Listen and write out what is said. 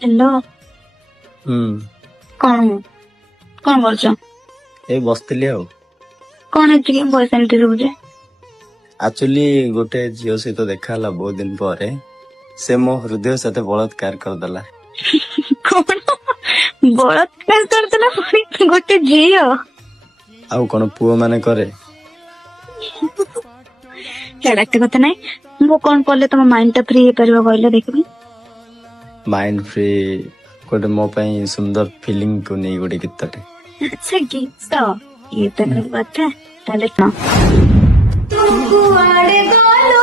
Hello हम्म कौन कौन बोल ए बसଥିଲି ଆଉ कौन है ଟିକେ बॉय सेंटर बुझे ଆକ୍ଚୁଆଲି ଗୋଟେ ଝିଅ ସହିତ ଦେଖା ହେଲା ବହୁତ ଦିନ ପରେ ସେ ମୋ ହୃଦୟ ସହିତ ବଳାତ୍କାର କରିଦେଲା। कौन बलात्कार करदेला पुणी गोटे झील ଆଉ କଣ ପୁଅ ମାନେ କରେ? ସେଟା ଏତେ କଥା ନାଇଁ ମୁଁ କौन कले तुम माइंड टा फ्री ହେଇପାରିବ କହିଲେ ଦେଖିବି ମାଇଣ୍ଡ ଫ୍ରି ଗୋଟେ ମୋ ପାଇଁ ସୁନ୍ଦର ଫିଲିଂ କୁ ନେଇ ଗୋଟେ ଗୀତଟେ। अच्छा गीत ये तो नहीं बात है ताले ना तू कुआड़े गोलू